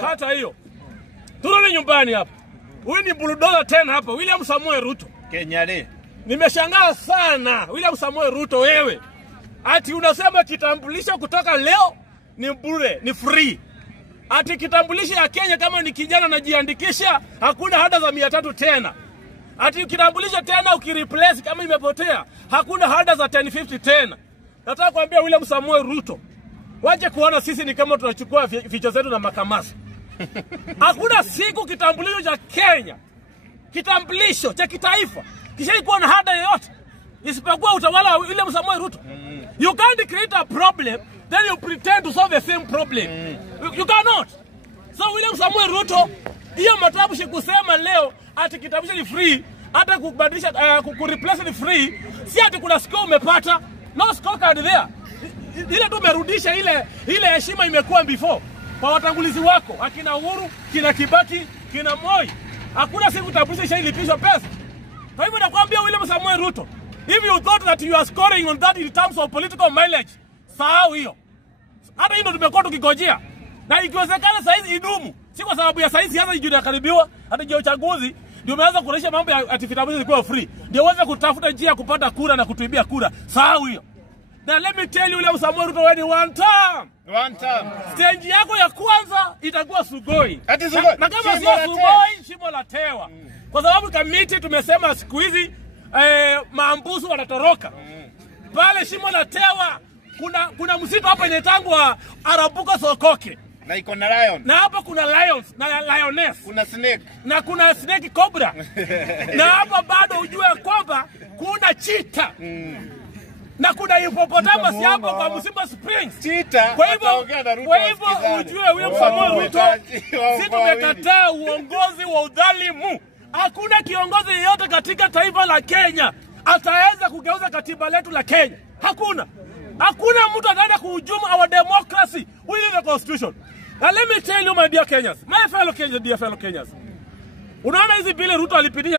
Kata hiyo. Turudi nyumbani hapa. Huyu ni bulldozer tena hapa, William Samoei Ruto. Kenyale. Nimeshangaa sana, William Samoei Ruto wewe. Ati unasema kitambulisho kutoka leo ni bure, ni free. Ati kitambulisho ya Kenya kama ni kijana najiandikisha, hakuna hada za 300 tena. Ati kitambulisho tena ukireplace kama imepotea, hakuna hada za 1050 tena. Nataka kuambia William Samoei Ruto, waje kuona sisi ni kama tunachukua ficha zetu na makamasi. Hakuna siku kitambulisho cha Kenya, kitambulisho cha kitaifa, kishaikuwa na hada yoyote isipokuwa utawala wa William Samoei Ruto. You can't create a problem, then you pretend to solve the same problem. You cannot. So William Samoei Ruto, hiyo matabushi kusema leo ati kitambulisho ni free, hata kubadilisha kureplace ni free, si ati kuna score umepata, no scorecard there. Ile tu umerudisha ile heshima imekuwa before kwa watangulizi wako, akina Uhuru, kina Kibaki, kina Moi. Hakuna siku kitambulisho ishailipishwa pesa. Kwa hivyo nakwambia William Samoei Ruto, if you thought that you are scoring on that in terms of political mileage, sahau hiyo. Hata hiyo tumekuwa tukigojea. Na ikiwezekana saizi idumu. Si kwa sababu ya saizi hasa ijui yakaribiwa, hata je uchaguzi ndio umeanza kuonesha mambo ya ati vitambulisho zilikuwa free. Ndio uweze kutafuta njia ya kupata kura na kutuibia kura. Sahau hiyo. Na let me tell you William Samoei Ruto when one time. Stage yako ya kwanza itakuwa Sugoi. Na kama sio Sugoi, Shimo la Tewa. Kwa sababu kamiti tumesema siku hizi maambusu wanatoroka. Pale Shimo la Tewa kuna msitu hapa inaitangwa Arabuko Sokoke. Na iko na lion. Na hapa kuna lions na lioness. Kuna snake. Na kuna snake cobra. Na hapa bado ujue kwamba kuna cheetah. Na kuna hippopotamus hapo kwa Musimba Springs. Cheetah. Kwa hivyo ujue William Samoei Ruto, sisi tumekataa uongozi wa udhalimu. Hakuna kiongozi yeyote katika taifa la Kenya ataweza kugeuza katiba letu la Kenya. Hakuna mtu anaenda kuhujumu our democracy within the constitution. Now let me tell you my dear Kenyans, my fellow Kenyans, dear fellow Kenyans. Unaona hizi bili Ruto alipitisha